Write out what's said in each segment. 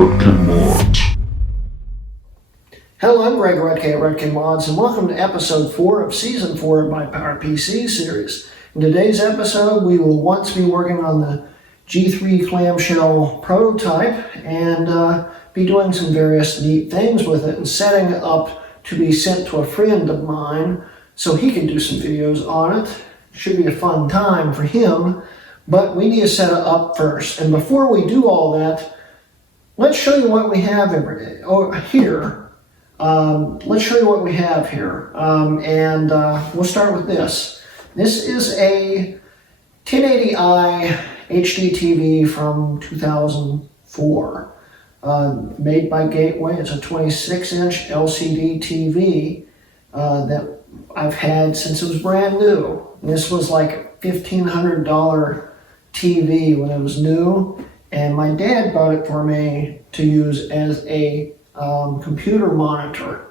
Rudkin Mods. Hello, I'm Greg Rudkin at Rudkin Mods, and welcome to episode 4 of season 4 of my PowerPC series. In today's episode, we will once be working on the G3 clamshell prototype and be doing some various neat things with it and setting it up to be sent to a friend of mine so he can do some videos on it. Should be a fun time for him, but we need to set it up first. And before we do all that, let's show you what we have here. Let's show you what we have here, and we'll start with this. This is a 1080i HD TV from 2004, made by Gateway. It's a 26-inch LCD TV that I've had since it was brand new. This was like a $1,500 TV when it was new, and my dad bought it for me to use as a computer monitor.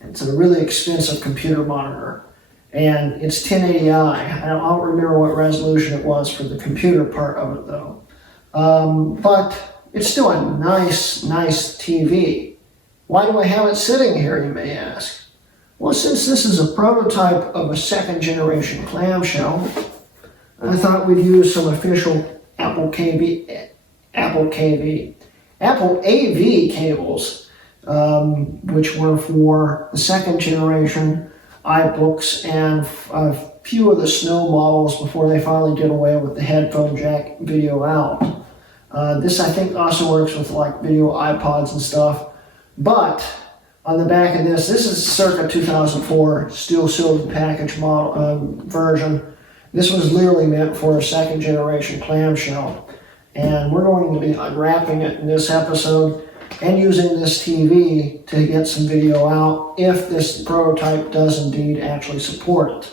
It's a really expensive computer monitor, and it's 1080i. I don't remember what resolution it was for the computer part of it though. But it's still a nice TV. Why do I have it sitting here, you may ask? Well, since this is a prototype of a second generation clamshell, I thought we'd use some official Apple AV cables, which were for the second generation iBooks and a few of the Snow models before they finally did away with the headphone jack video out. This I think also works with like video iPods and stuff, but on the back of this is circa 2004 steel sealed package model version. This was literally meant for a second generation clamshell. And we're going to be unwrapping it in this episode and using this TV to get some video out if this prototype does indeed actually support it.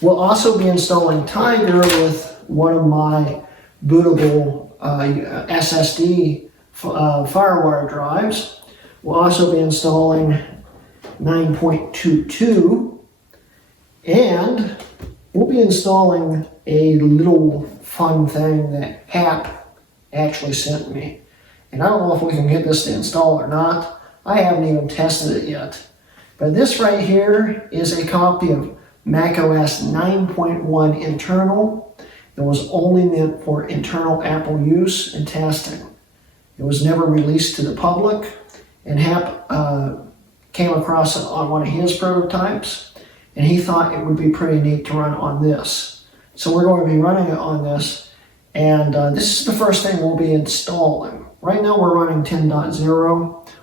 We'll also be installing Tiger with one of my bootable SSD Firewire drives. We'll also be installing 9.22, and we'll be installing a little fun thing that Hap actually sent me. And I don't know if we can get this to install or not. I haven't even tested it yet. But this right here is a copy of macOS 9.1 internal. It was only meant for internal Apple use and testing. It was never released to the public, and Hap came across it on one of his prototypes, and he thought it would be pretty neat to run on this. So we're going to be running it on this, and this is the first thing we'll be installing. Right now we're running 10.0.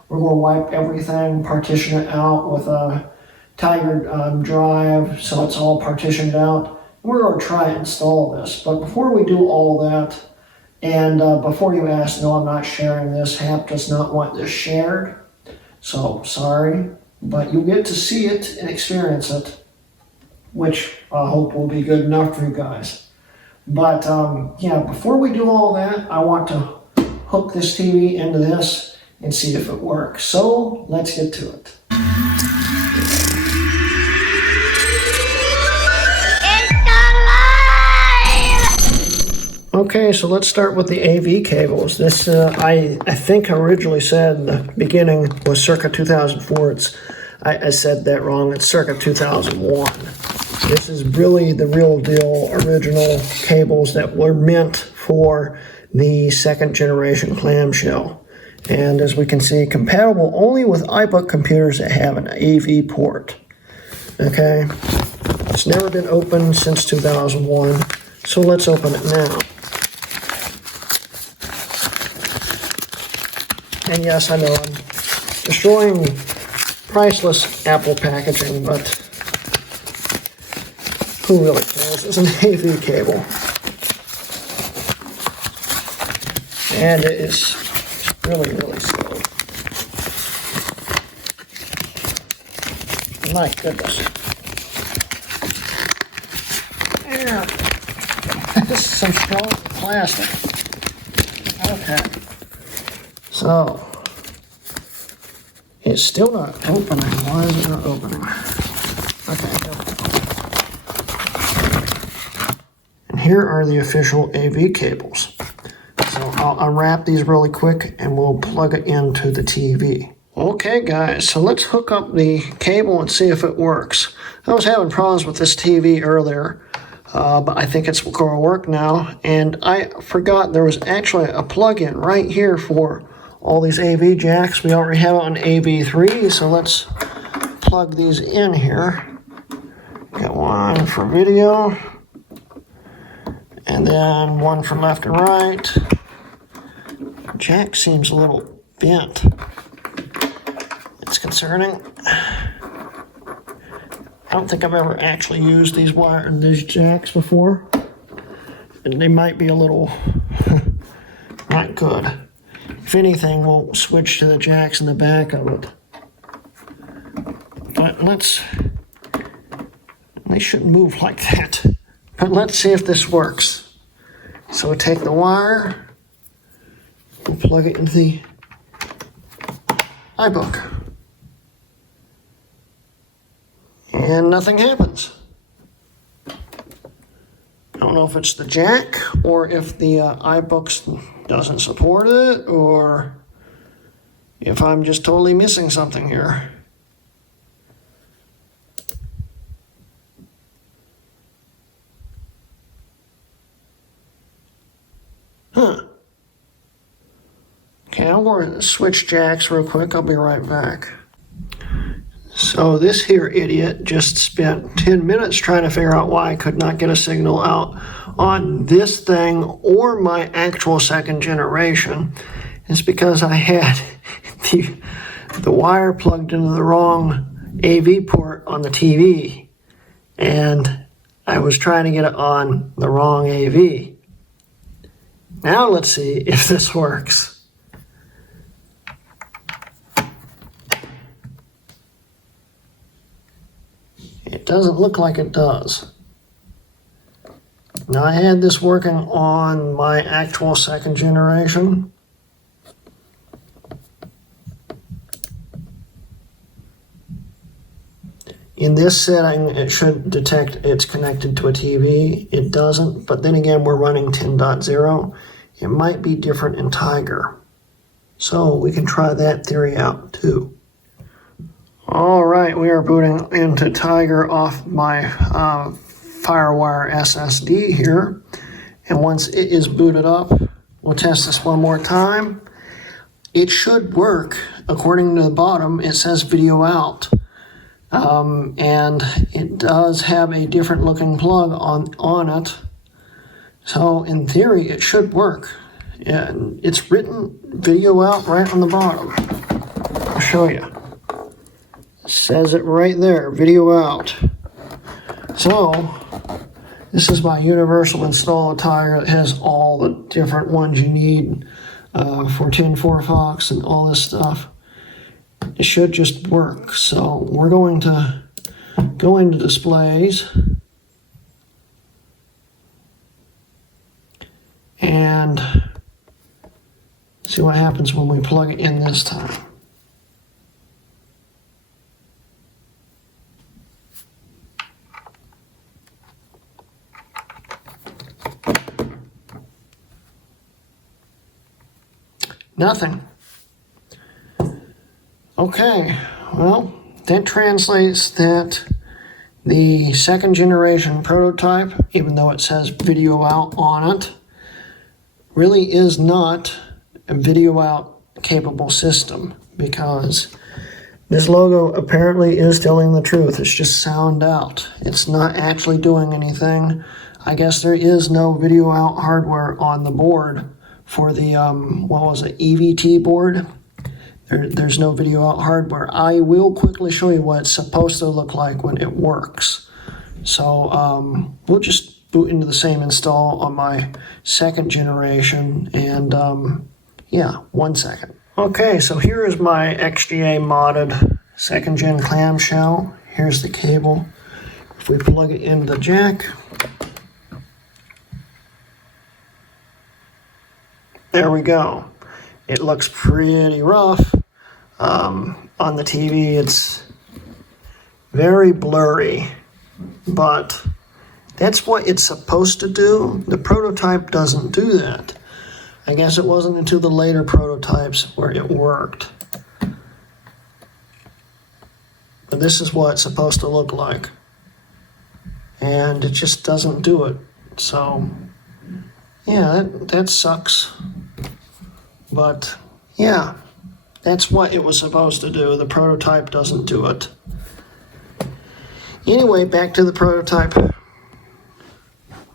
We're going to wipe everything, partition it out with a Tiger drive so it's all partitioned out. We're going to try and install this. But before we do all that, and before you ask, no, I'm not sharing this. Hap does not want this shared. So, sorry. But you'll get to see it and experience it, which I hope will be good enough for you guys. But yeah, before we do all that, I want to hook this TV into this and see if it works. So let's get to it. Okay, so let's start with the AV cables. This, I think I originally said the beginning was circa 2004. I said that wrong. It's circa 2001. This is really the real deal original cables that were meant for the second generation clamshell. And as we can see, compatible only with iBook computers that have an AV port. Okay, it's never been opened since 2001, so let's open it now. And yes, I know I'm destroying priceless Apple packaging, but who really cares? It's an AV cable. And it is really slow. My goodness. Yeah. This is some strong plastic. Okay. So, it's still not opening. Why is it not opening? Okay. And here are the official AV cables. So I'll unwrap these really quick and we'll plug it into the TV. Okay guys, so let's hook up the cable and see if it works. I was having problems with this TV earlier, but I think it's going to work now. And I forgot there was actually a plug-in right here for all these AV jacks. We already have it on AV3, so let's plug these in here. Got one for video, and then one for left and right. Jack seems a little bent. It's concerning. I don't think I've ever actually used these jacks before, and they might be a little not good. If anything, we'll switch to the jacks in the back of it. But they shouldn't move like that. But let's see if this works. So we'll take the wire, we'll plug it into the iBook. And nothing happens. I don't know if it's the jack or if the iBooks doesn't support it, or if I'm just totally missing something here. Huh. Okay, I'm going to switch jacks real quick. I'll be right back. So this here idiot just spent 10 minutes trying to figure out why I could not get a signal out on this thing or my actual second generation. It's because I had the wire plugged into the wrong AV port on the TV, and I was trying to get it on the wrong AV. Now let's see if this works. It doesn't look like it does. Now I had this working on my actual second generation. In this setting, it should detect it's connected to a TV. It doesn't, but then again, we're running 10.0. It might be different in Tiger. So we can try that theory out too. All right, we are booting into Tiger off my Firewire SSD here. And once it is booted up, we'll test this one more time. It should work. According to the bottom, it says video out. And it does have a different looking plug on it. So in theory, it should work. And it's written video out right on the bottom. I'll show you. It says it right there, video out. So this is my universal installer tire that has all the different ones you need for 10.4 Fox and all this stuff. It should just work. So we're going to go into displays and see what happens when we plug it in this time. Nothing. Okay, well, that translates that the second generation prototype, even though it says video out on it, really is not a video out capable system, because this logo apparently is telling the truth. It's just sound out. It's not actually doing anything. I guess there is no video out hardware on the board for the, what was it, EVT board. There's no video out hardware. I will quickly show you what it's supposed to look like when it works. So we'll just boot into the same install on my second generation, and yeah, 1 second. Okay, so here is my XGA modded second gen clamshell. Here's the cable. If we plug it into the jack, there we go. It looks pretty rough. On the TV, it's very blurry, but that's what it's supposed to do. The prototype doesn't do that. I guess it wasn't until the later prototypes where it worked. But this is what it's supposed to look like. And it just doesn't do it. So, yeah, that sucks. But, yeah, that's what it was supposed to do. The prototype doesn't do it. Anyway, back to the prototype.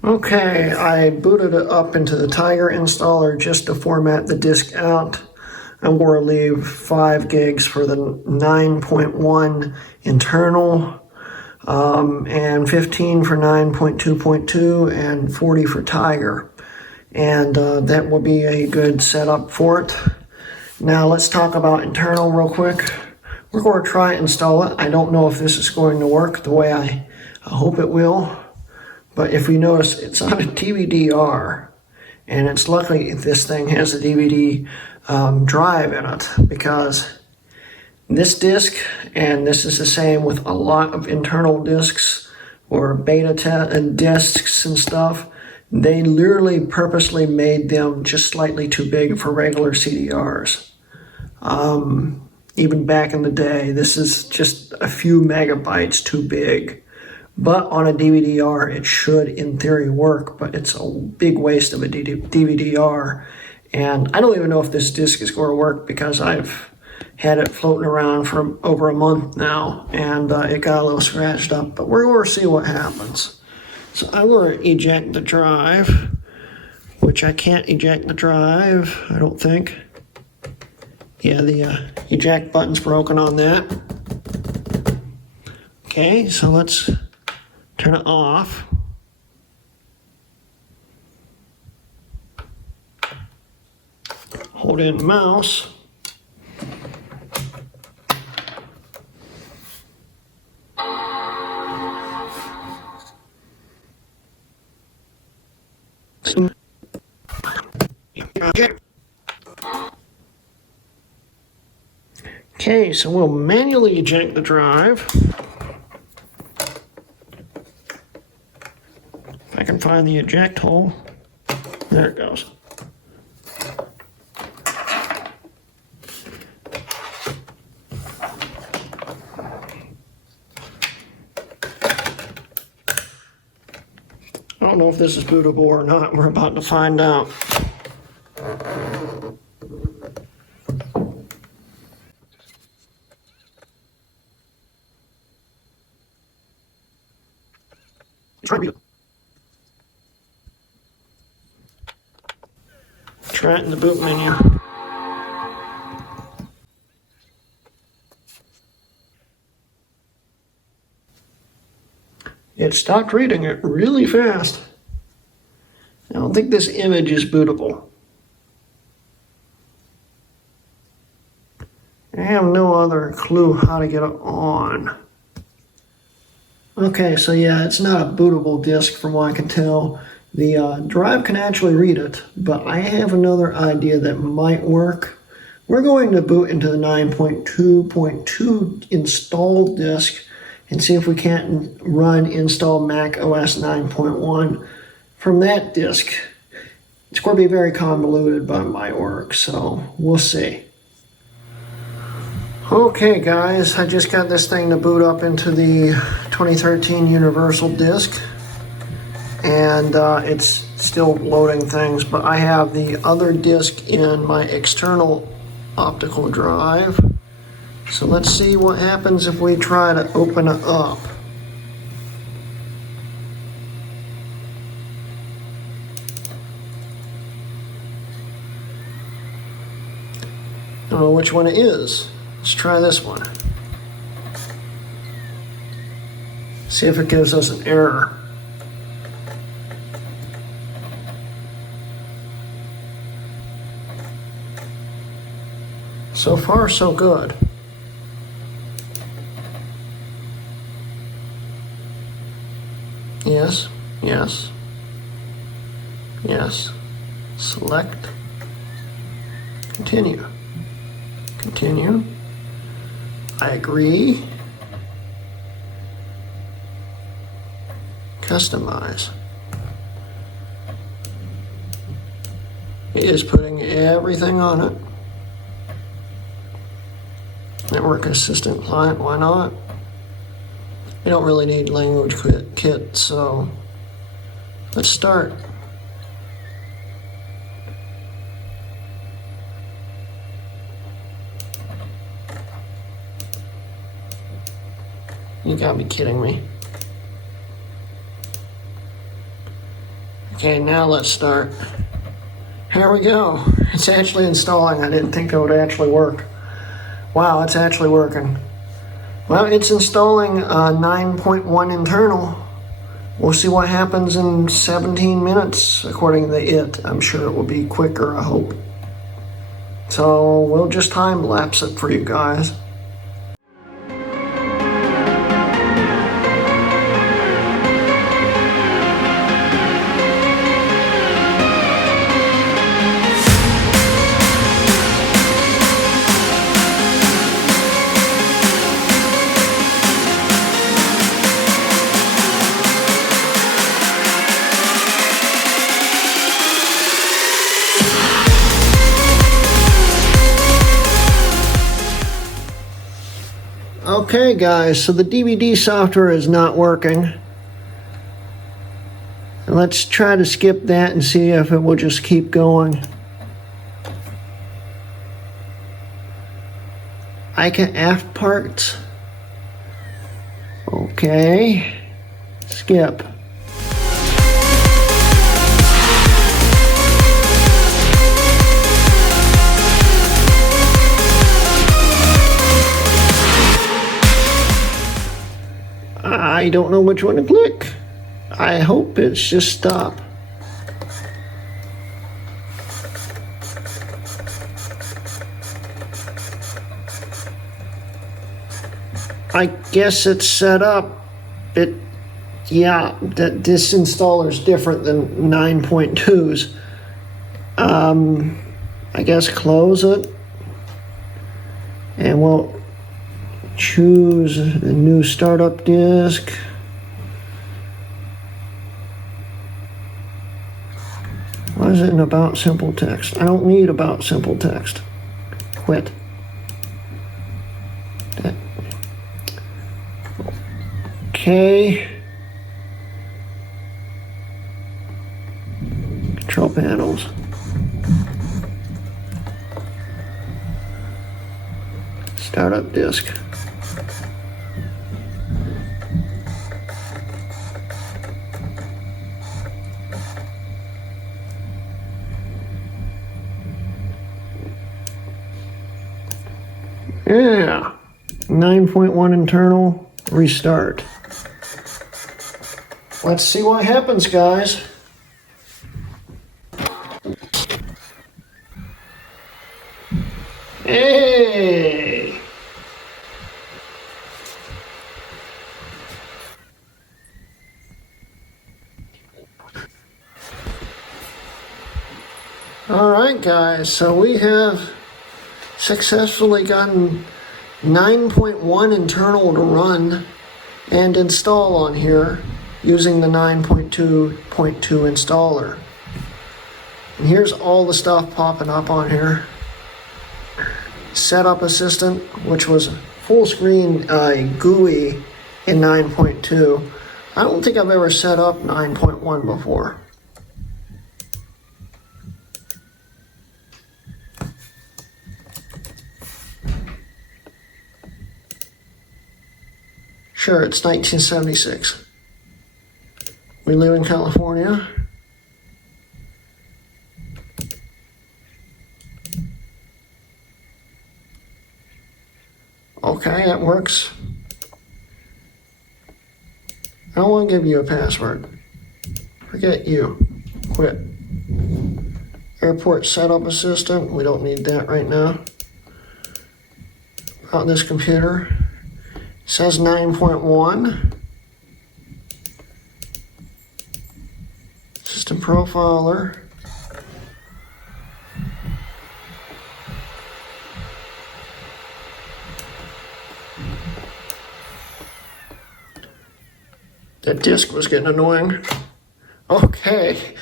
Okay, I booted it up into the Tiger installer just to format the disk out. I'm going to leave 5 gigs for the 9.1 internal, and 15 for 9.2.2, and 40 for Tiger. And that will be a good setup for it. Now let's talk about internal real quick. We're going to try and install it. I don't know if this is going to work the way I hope it will. But if you notice, it's on a DVD-R, and it's lucky this thing has a DVD drive in it, because this disk, and this is the same with a lot of internal disks or beta disks and stuff, they literally purposely made them just slightly too big for regular CDRs. Even back in the day, this is just a few megabytes too big. But on a DVD-R, it should, in theory, work, but it's a big waste of a DVD-R. And I don't even know if this disk is going to work, because I've had it floating around for over a month now, and it got a little scratched up. But we're going to see what happens. So I'm going to eject the drive, which I can't eject the drive, I don't think. Yeah, the eject button's broken on that. Okay, so let's turn it off. Hold in the mouse. Okay, so we'll manually eject the drive. If I can find the eject hole. There it goes. I don't know if this is bootable or not. We're about to find out. Try it in the boot menu. It stopped reading it really fast. I don't think this image is bootable. I have no other clue how to get it on. Okay, so yeah, it's not a bootable disk from what I can tell. The drive can actually read it, but I have another idea that might work. We're going to boot into the 9.2.2 installed disk and see if we can't run install Mac OS 9.1 from that disk. It's going to be very convoluted, but it might work, so we'll see. Okay guys, I just got this thing to boot up into the 2013 Universal disk, and it's still loading things, but I have the other disk in my external optical drive. So let's see what happens if we try to open it up. I don't know which one it is. Let's try this one. See if it gives us an error. So far, so good. Yes, yes, yes. Select. Continue. Continue. I agree. Customize. He is putting everything on it. Network assistant client, why not? You don't really need language kit, so let's start. You gotta be kidding me. Okay, now let's start. Here we go. It's actually installing. I didn't think that would actually work. Wow, it's actually working. Well, it's installing 9.1 internal. We'll see what happens in 17 minutes, according to it. I'm sure it will be quicker, I hope. So we'll just time lapse it for you guys. Okay guys, so the DVD software is not working. Let's try to skip that and see if it will just keep going. ICA parts. Okay, skip. I don't know which one to click. I hope it's just stop. I guess it's set up. Yeah, that this installer is different than 9.2's. I guess close it. And we'll choose a new startup disk. Why is it in about simple text? I don't need about simple text. Quit. Okay. Control panels. Startup disk. Yeah, 9.1 internal, restart. Let's see what happens, guys. Hey! All right, guys, so we have successfully gotten 9.1 internal to run and install on here using the 9.2.2 installer. And here's all the stuff popping up on here. Setup Assistant, which was full screen GUI in 9.2. I don't think I've ever set up 9.1 before. Sure, it's 1976. We live in California. Okay, that works. I don't want to give you a password. Forget you. Quit. Airport Setup Assistant. We don't need that right now. About this computer. It says 9.1. System Profiler. That disk was getting annoying. Okay.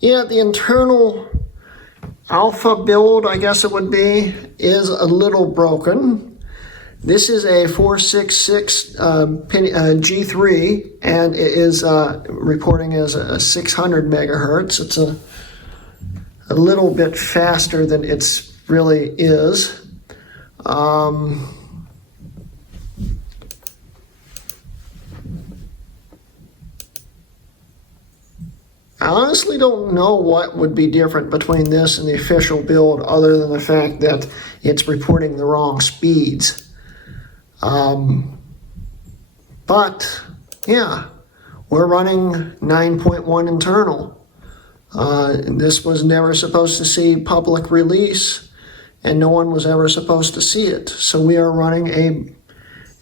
Yeah, the internal alpha build, I guess it would be, is a little broken. This is a 466 G3, and it is reporting as a 600 megahertz. It's a little bit faster than it really is. I honestly don't know what would be different between this and the official build other than the fact that it's reporting the wrong speeds. But yeah, we're running 9.1 internal. This was never supposed to see public release, and no one was ever supposed to see it. So we are running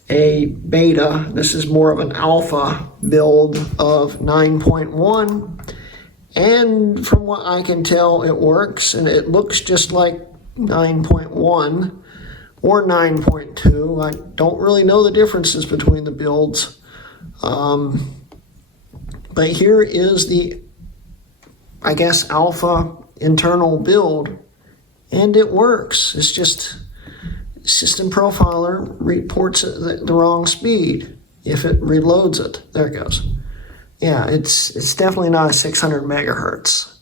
a beta. This is more of an alpha build of 9.1. And from what I can tell, it works, and it looks just like 9.1 or 9.2. I don't really know the differences between the builds. But here is the, I guess, alpha internal build, and it works. It's just System Profiler reports the wrong speed if it reloads it. There it goes. Yeah, it's definitely not a 600 megahertz.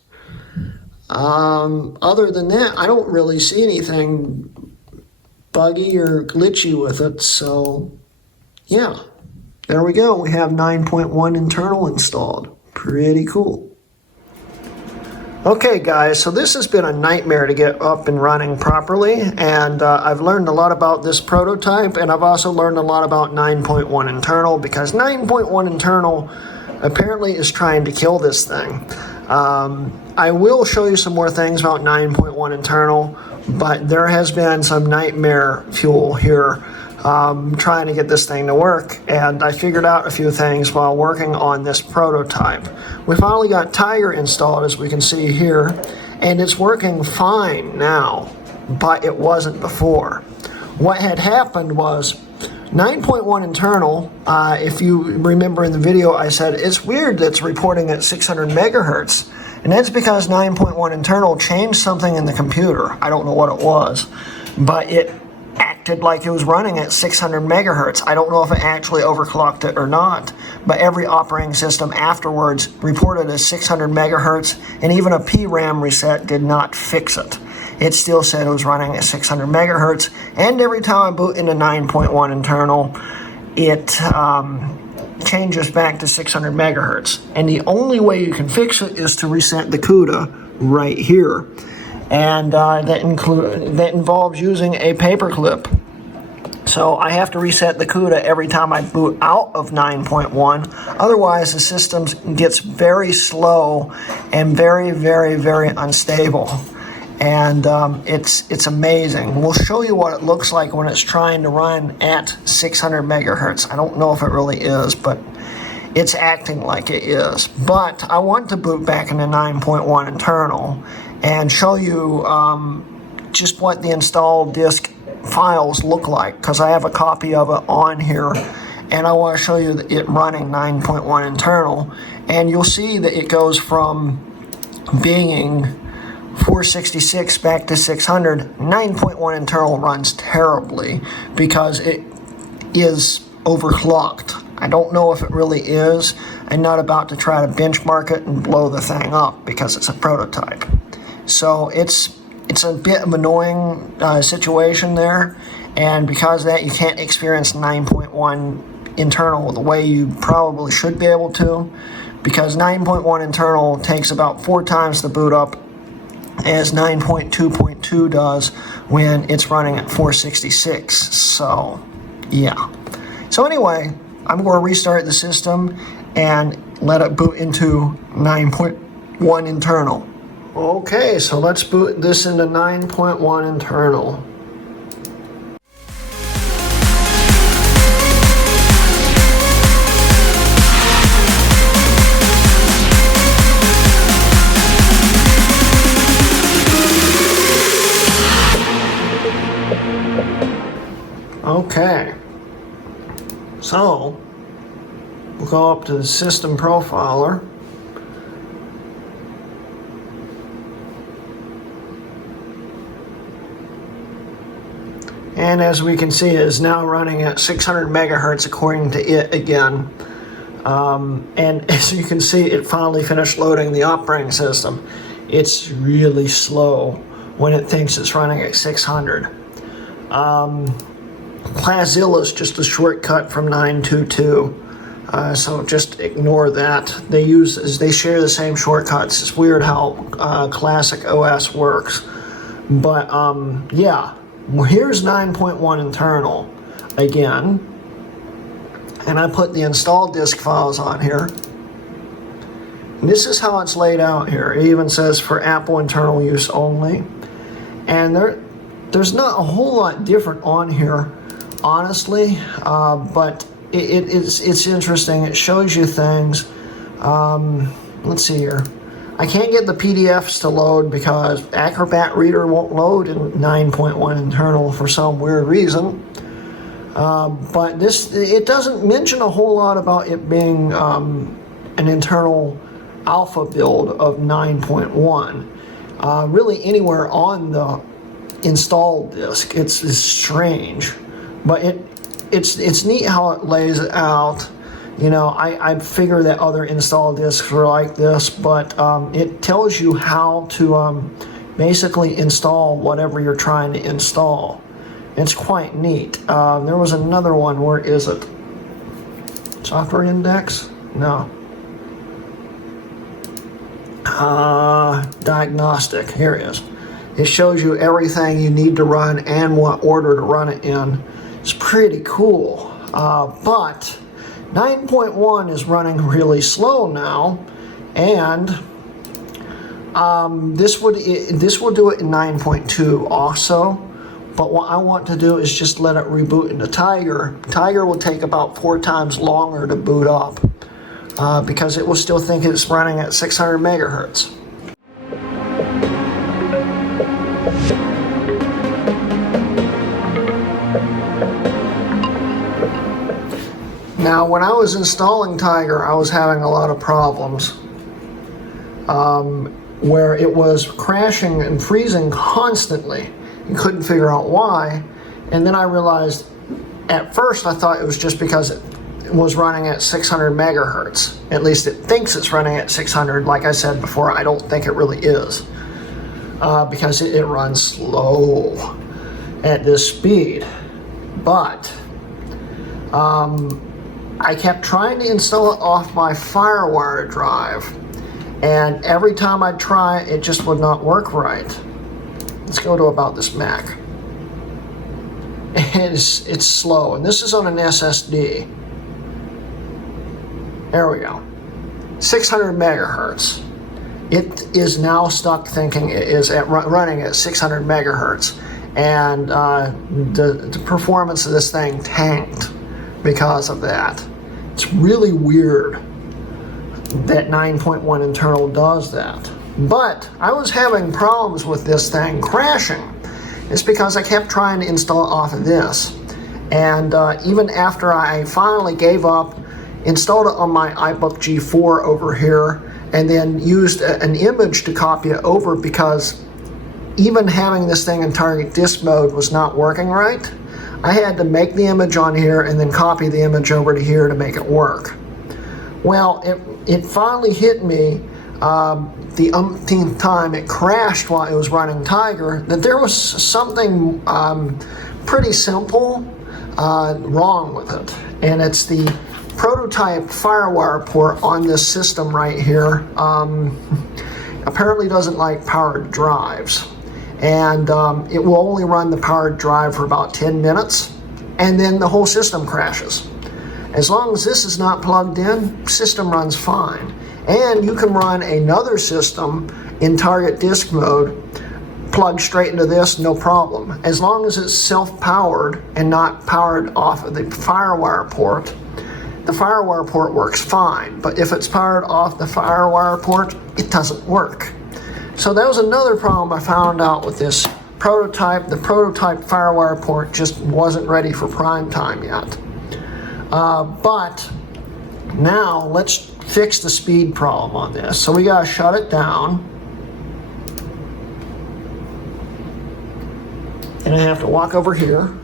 Other than that, I don't really see anything buggy or glitchy with it. So, yeah, there we go. We have 9.1 internal installed. Pretty cool. Okay, guys, so this has been a nightmare to get up and running properly, and I've learned a lot about this prototype, and I've also learned a lot about 9.1 internal, because 9.1 internal apparently is trying to kill this thing. I will show you some more things about 9.1 internal, but there has been some nightmare fuel here trying to get this thing to work, and I figured out a few things while working on this prototype. We finally got Tiger installed, as we can see here, and it's working fine now, but it wasn't before. What had happened was 9.1 internal, if you remember in the video, I said it's weird that it's reporting at 600 megahertz, and that's because 9.1 internal changed something in the computer. I don't know what it was, but it acted like it was running at 600 megahertz. I don't know if it actually overclocked it or not, but every operating system afterwards reported as 600 megahertz, and even a PRAM reset did not fix it. It still said it was running at 600 megahertz, and every time I boot into 9.1 internal, it changes back to 600 megahertz. And the only way you can fix it is to reset the CUDA right here. And that involves using a paperclip. So I have to reset the CUDA every time I boot out of 9.1. Otherwise, the system gets very slow and very, very, very unstable. And it's amazing. We'll show you what it looks like when it's trying to run at 600 megahertz. I don't know if it really is, but it's acting like it is. But I want to boot back into 9.1 internal and show you just what the installed disk files look like, because I have a copy of it on here, and I want to show you it running 9.1 internal, and you'll see that it goes from being 466 back to 600. 9.1 internal runs terribly because it is overclocked. I don't know if it really is. I'm not about to try to benchmark it and blow the thing up because it's a prototype. So it's a bit of an annoying situation there, and because of that, you can't experience 9.1 internal the way you probably should be able to, because 9.1 internal takes about 4 times the boot up as 9.2.2 does when it's running at 466. So yeah. So anyway, I'm going to restart the system and let it boot into 9.1 internal. Okay, so let's boot this into 9.1 internal. Okay, so we'll go up to the System Profiler. And as we can see, it is now running at 600 megahertz according to it again. And as you can see, it finally finished loading the operating system. It's really slow when it thinks it's running at 600. Clazzilla is just a shortcut from 922. So just ignore that. They share the same shortcuts. It's weird how classic OS works. But yeah, here's 9.1 internal again. And I put the install disk files on here. And this is how it's laid out here. It even says for Apple internal use only. And there's not a whole lot different on here, honestly, but it's interesting. It shows you things. Let's see here. I can't get the PDFs to load because Acrobat Reader won't load in 9.1 internal for some weird reason. But it doesn't mention a whole lot about it being an internal alpha build of 9.1. Really anywhere on the install disk. It's strange, but it's neat how it lays it out. You know, I figure that other install disks were like this, but it tells you how to basically install whatever you're trying to install. It's quite neat. There was another one. Where is it? Software index? No. Diagnostic. Here it is. It shows you everything you need to run and what order to run it in. It's pretty cool. But 9.1 is running really slow now, and this will do it in 9.2 also. But what I want to do is just let it reboot into Tiger. Tiger will take about 4 times longer to boot up because it will still think it's running at 600 megahertz. Now, when I was installing Tiger, I was having a lot of problems where it was crashing and freezing constantly. You couldn't figure out why, and then I realized at first I thought it was just because it was running at 600 megahertz. At least it thinks it's running at 600. Like I said before, I don't think it really is because it runs slow at this speed. But I kept trying to install it off my Firewire drive, and every time I'd try it just would not work right. Let's go to about this Mac. It's slow, and this is on an SSD. There we go. 600 megahertz. It is now stuck thinking it is running at 600 megahertz, and the performance of this thing tanked because of that. It's really weird that 9.1 internal does that. But I was having problems with this thing crashing. It's because I kept trying to install it off of this. And even after I finally gave up, installed it on my iBook G4 over here, and then used an image to copy it over because even having this thing in target disk mode was not working right. I had to make the image on here and then copy the image over to here to make it work. Well, it finally hit me the umpteenth time it crashed while it was running Tiger, that there was something pretty simple wrong with it. And it's the prototype Firewire port on this system right here. Apparently doesn't like powered drives. And it will only run the powered drive for about 10 minutes, and then the whole system crashes. As long as this is not plugged in, system runs fine. And you can run another system in target disk mode, plug straight into this, no problem. As long as it's self-powered and not powered off of the Firewire port, the Firewire port works fine. But if it's powered off the Firewire port, it doesn't work. So that was another problem I found out with this prototype. The prototype Firewire port just wasn't ready for prime time yet. But now let's fix the speed problem on this. So we gotta shut it down. And I have to walk over here.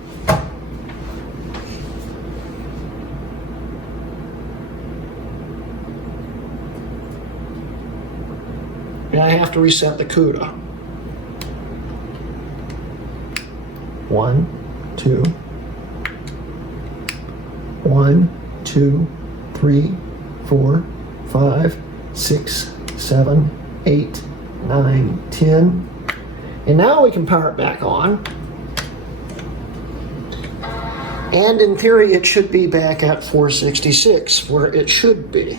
I have to reset the CUDA. 1, 2, 1, 2, 3, 4, 5, 6, 7, 8, 9, 10. And now we can power it back on. And in theory, it should be back at 466, where it should be.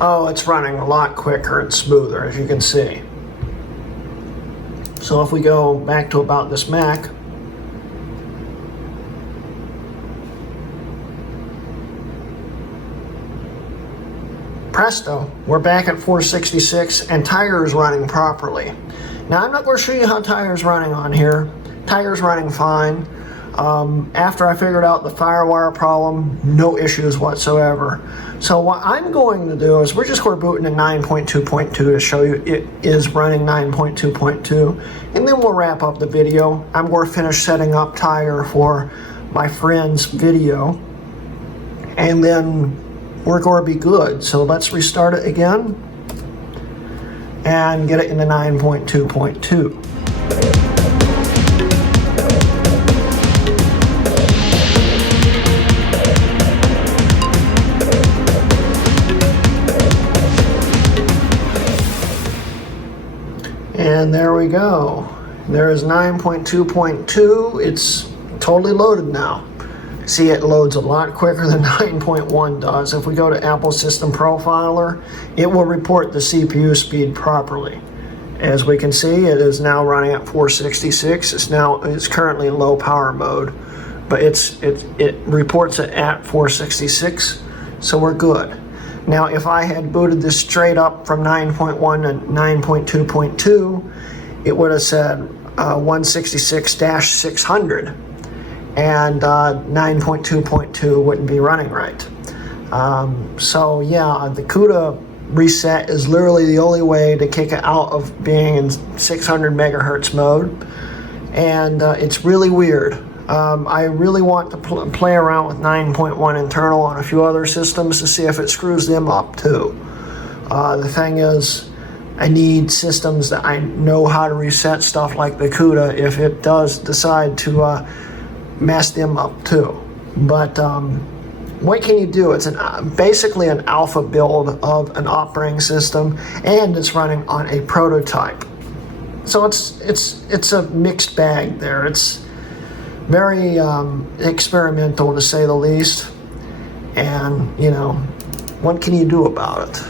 Oh, it's running a lot quicker and smoother, as you can see. So if we go back to About This Mac, presto, we're back at 466 and Tiger is running properly. Now I'm not going to show you how Tiger's running on here. Tiger's running fine. After I figured out the Firewire problem, no issues whatsoever. So what I'm going to do is we're just going to boot into 9.2.2 to show you it is running 9.2.2, and then we'll wrap up the video. I'm going to finish setting up Tiger for my friend's video, and then we're going to be good. So let's restart it again and get it into 9.2.2. And there we go. There is 9.2.2. It's totally loaded now. See, it loads a lot quicker than 9.1 does. If we go to Apple System Profiler, it will report the CPU speed properly. As we can see, it is now running at 466. It's currently in low power mode, but it reports it at 466, so we're good. Now, if I had booted this straight up from 9.1 to 9.2.2, it would have said 166-600, and 9.2.2 wouldn't be running right. So yeah, the CUDA reset is literally the only way to kick it out of being in 600 megahertz mode, and it's really weird. I really want to play around with 9.1 internal on a few other systems to see if it screws them up too. The thing is, I need systems that I know how to reset stuff like the CUDA if it does decide to mess them up too. But what can you do? It's basically an alpha build of an operating system, and it's running on a prototype. So it's a mixed bag there. It's very experimental, to say the least, and you know, what can you do about it?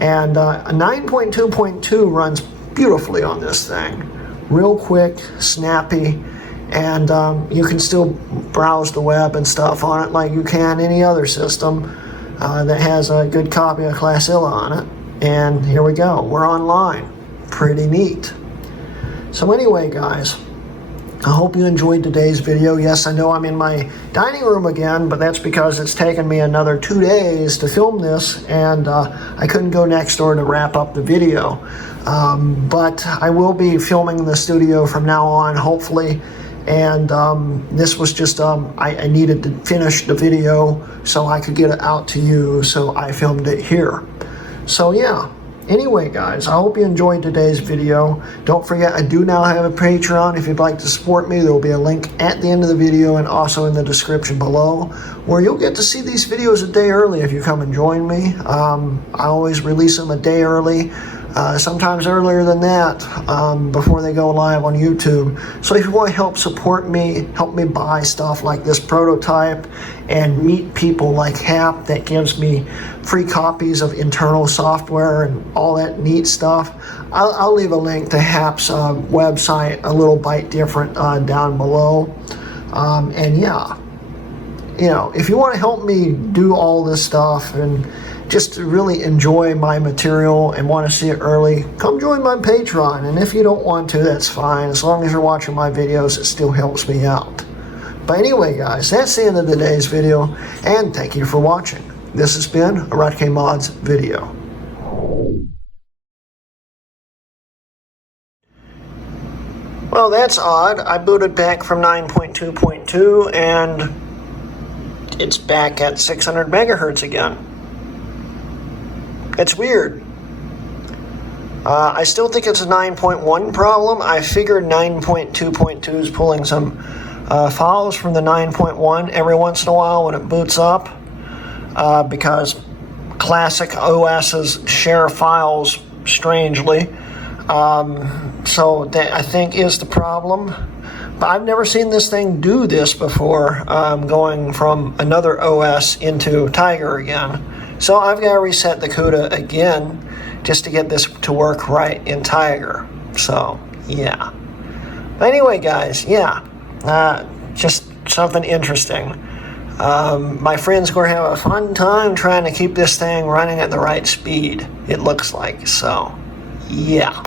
And a 9.2.2 runs beautifully on this thing, real quick, snappy, and you can still browse the web and stuff on it like you can any other system that has a good copy of Clamshell on it. And here we go, we're online. Pretty neat. So anyway, guys, I hope you enjoyed today's video. Yes, I know I'm in my dining room again, but that's because it's taken me another 2 days to film this, and I couldn't go next door to wrap up the video. But I will be filming in the studio from now on, hopefully, and this was just, I needed to finish the video so I could get it out to you, so I filmed it here. So yeah. Anyway, guys, I hope you enjoyed today's video. Don't forget, I do now have a Patreon. If you'd like to support me, there will be a link at the end of the video and also in the description below, where you'll get to see these videos a day early if you come and join me. I always release them a day early, sometimes earlier than that, before they go live on YouTube. So if you want to help support me, help me buy stuff like this prototype, and meet people like Hap that gives me free copies of internal software and all that neat stuff, I'll leave a link to Hap's website, a little bite different, down below. And yeah, you know, if you want to help me do all this stuff and just to really enjoy my material and want to see it early, come join my Patreon. And if you don't want to, that's fine. As long as you're watching my videos, it still helps me out. But anyway, guys, that's the end of today's video, and thank you for watching. This has been a RotK Mods video. Well, that's odd. I booted back from 9.2.2 and it's back at 600 megahertz again. It's weird. I still think it's a 9.1 problem. I figured 9.2.2 is pulling some files from the 9.1 every once in a while when it boots up, because classic OSes share files strangely. So that, I think, is the problem. But I've never seen this thing do this before, going from another OS into Tiger again. So I've got to reset the CUDA again just to get this to work right in Tiger. So, yeah. But anyway, guys, yeah. Just something interesting. My friends are going to have a fun time trying to keep this thing running at the right speed, it looks like. So, yeah.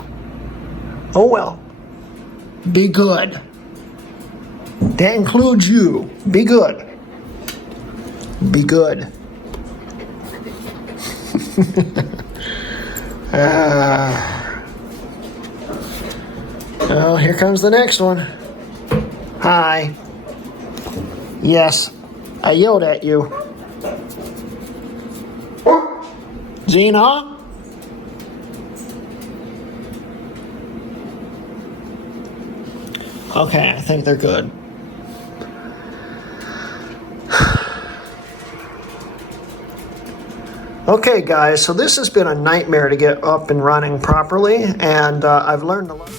Oh well. Be good. That includes you. Be good. Be good. Oh, here comes the next one. Hi. Yes, I yelled at you. Xena? Okay, I think they're good. Okay, guys, so this has been a nightmare to get up and running properly, and I've learned a lot.